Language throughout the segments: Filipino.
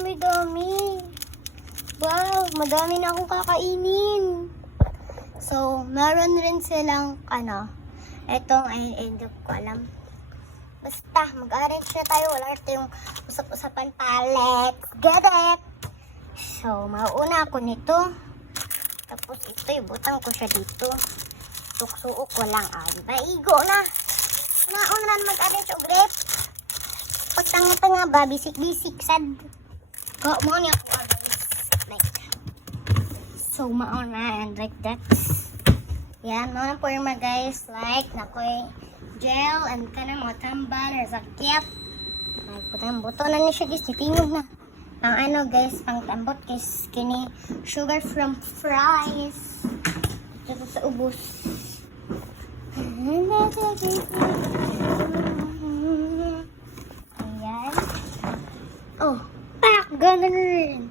dami-dami. Wow, madami na akong kakainin. So, meron rin silang, etong, hindi ko alam. Basta, mag-arrange na tayo. Wala ito yung usap-usapan pa. Let's get it! So, mauna ako nito. Tapos, ito, ibutang ko siya dito. Tuksuok ko lang. Maigo na. Mauna na mag-arrange o grip. Pagtanga-tanga ba, bisik-bisik, sad. Mo niya ako like. So, mauna and like that. Yan, mauna po yung mga guys. Like, nakoy gel and kanang mga tambal or sakit. Buto na niya siya guys, nitingog na. Ang guys, pang tambot kay skinny sugar from fries. Ito sa ubos. Ayan. Oh, pak! Ganun.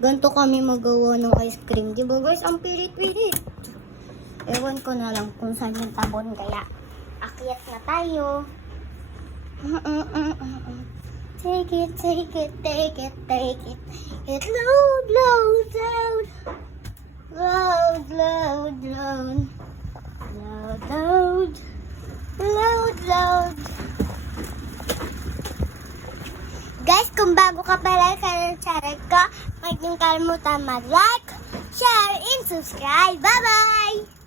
Ganto kami magawa ng ice cream. Diba guys, ang pirit-pirit. Ewan ko na lang kung saan yung tabon kaya akyat na tayo. Take it, take it, take it, take it. It load, load, load. Load, load, load. Load, load. Load, load. Guys, kung bago ka pala sa channel ko, huwag niyong kalimutan mag-like, share, and subscribe. Bye-bye!